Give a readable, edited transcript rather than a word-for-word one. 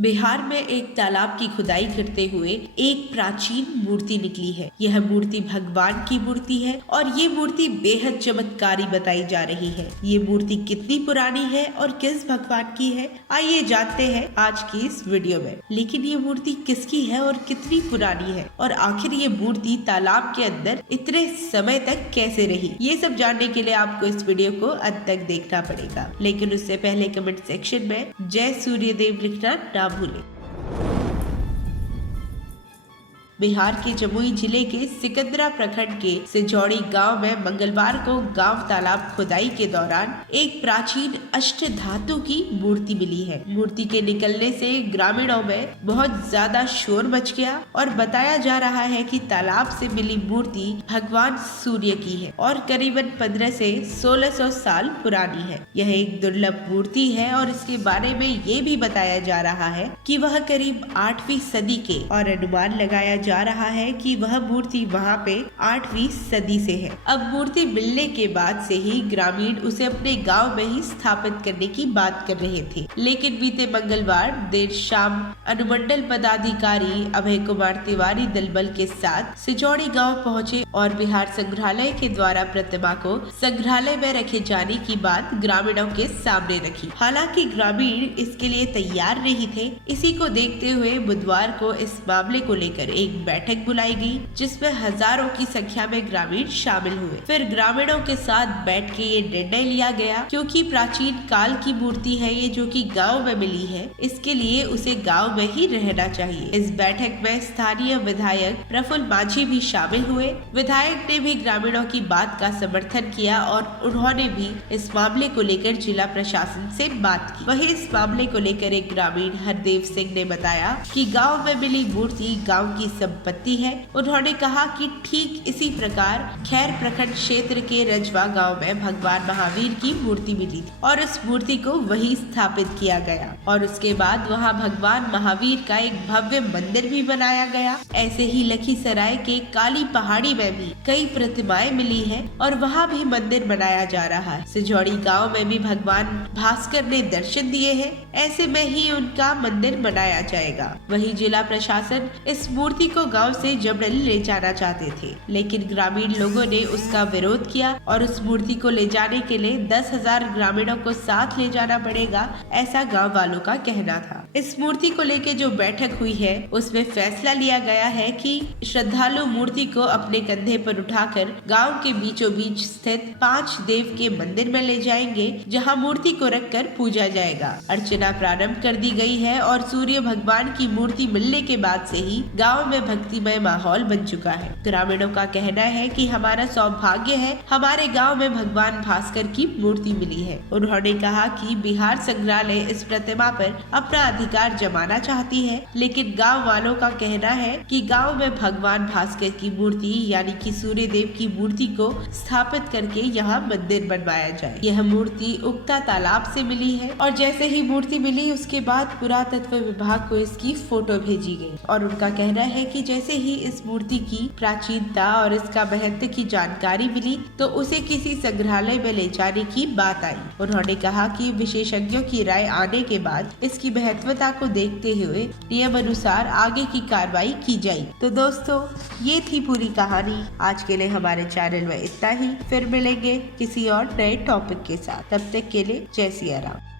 बिहार में एक तालाब की खुदाई करते हुए एक प्राचीन मूर्ति निकली है। यह मूर्ति भगवान की मूर्ति है और ये मूर्ति बेहद चमत्कारी बताई जा रही है। ये मूर्ति कितनी पुरानी है और किस भगवान की है, आइए जानते हैं आज की इस वीडियो में। लेकिन ये मूर्ति किसकी है और कितनी पुरानी है और आखिर ये मूर्ति तालाब के अंदर इतने समय तक कैसे रही, ये सब जानने के लिए आपको इस वीडियो को अंत तक देखना पड़ेगा। लेकिन उससे पहले कमेंट सेक्शन में जय सूर्यदेव लिखना ना भूलें। बिहार के जमुई जिले के सिकंदरा प्रखंड के सिजौड़ी गांव में मंगलवार को गांव तालाब खुदाई के दौरान एक प्राचीन अष्ट धातु की मूर्ति मिली है। मूर्ति के निकलने से ग्रामीणों में बहुत ज्यादा शोर मच गया और बताया जा रहा है कि तालाब से मिली मूर्ति भगवान सूर्य की है और करीबन 15 से 1600 साल पुरानी है। यह एक दुर्लभ मूर्ति है और इसके बारे में ये भी बताया जा रहा है कि वह करीब 8वीं सदी के और अनुमान लगाया जा रहा है कि वह मूर्ति वहां पे 8वीं सदी से है। अब मूर्ति मिलने के बाद से ही ग्रामीण उसे अपने गांव में ही स्थापित करने की बात कर रहे थे, लेकिन बीते मंगलवार देर शाम अनुमंडल पदाधिकारी अभय कुमार तिवारी दलबल के साथ सिजौड़ी गांव पहुंचे और बिहार संग्रहालय के द्वारा प्रतिमा को संग्रहालय में रखे जाने की बात ग्रामीणों के सामने रखी। हालांकि ग्रामीण इसके लिए तैयार नहीं थे। इसी को देखते हुए बुधवार को इस मामले को लेकर एक बैठक बुलाई गई, जिसमें हजारों की संख्या में ग्रामीण शामिल हुए। फिर ग्रामीणों के साथ बैठ के ये निर्णय लिया गया, क्योंकि प्राचीन काल की मूर्ति है ये, जो कि गांव में मिली है, इसके लिए उसे गांव में ही रहना चाहिए। इस बैठक में स्थानीय विधायक प्रफुल्ल माझी भी शामिल हुए। विधायक ने भी ग्रामीणों की बात का समर्थन किया और उन्होंने भी इस मामले को लेकर जिला प्रशासन से बात की। वहीं इस मामले को लेकर एक ग्रामीण हरदेव सिंह ने बताया कि गाँव में मिली मूर्ति गाँव की संपत्ति है। उन्होंने कहा कि ठीक इसी प्रकार खैर प्रखंड क्षेत्र के रजवा गांव में भगवान महावीर की मूर्ति मिली और इस मूर्ति को वही स्थापित किया गया और उसके बाद वहां भगवान महावीर का एक भव्य मंदिर भी बनाया गया। ऐसे ही लखीसराय के काली पहाड़ी में भी कई प्रतिमाएं मिली है और वहां भी मंदिर बनाया जा रहा है। सिजौड़ी गाँव में भी भगवान भास्कर ने दर्शन दिए हैं, ऐसे में ही उनका मंदिर बनाया जाएगा। वही जिला प्रशासन इस मूर्ति को गांव से जबरन ले जाना चाहते थे, लेकिन ग्रामीण लोगों ने उसका विरोध किया और उस मूर्ति को ले जाने के लिए 10,000 ग्रामीणों को साथ ले जाना पड़ेगा, ऐसा गांव वालों का कहना था। इस मूर्ति को लेकर जो बैठक हुई है उसमें फैसला लिया गया है कि श्रद्धालु मूर्ति को अपने कंधे पर उठाकर गाँव के बीचों बीच स्थित 5 देव के मंदिर में ले जाएंगे, जहाँ मूर्ति को रखकर पूजा जाएगा। अर्चना प्रारंभ कर दी गई है और सूर्य भगवान की मूर्ति मिलने के बाद से ही गाँव में भक्तिमय माहौल बन चुका है। ग्रामीणों का कहना है कि हमारा सौभाग्य है, हमारे गांव में भगवान भास्कर की मूर्ति मिली है। उन्होंने कहा कि बिहार संग्रहालय इस प्रतिमा पर अपना अधिकार जमाना चाहती है, लेकिन गांव वालों का कहना है कि गांव में भगवान भास्कर की मूर्ति यानी कि सूर्यदेव की मूर्ति को स्थापित करके यहाँ मंदिर बनवाया जाए। यह मूर्ति उगता तालाब से मिली है और जैसे ही मूर्ति मिली उसके बाद पुरातत्व विभाग को इसकी फोटो भेजी गई और उनका कहना है कि जैसे ही इस मूर्ति की प्राचीनता और इसका महत्व की जानकारी मिली तो उसे किसी संग्रहालय में ले जाने की बात आई। उन्होंने कहा कि विशेषज्ञों की राय आने के बाद इसकी महत्वता को देखते हुए नियम अनुसार आगे की कार्रवाई की जाए। तो दोस्तों, ये थी पूरी कहानी। आज के लिए हमारे चैनल में इतना ही। फिर मिलेंगे किसी और नए टॉपिक के साथ। तब तक के लिए जय सिया राम।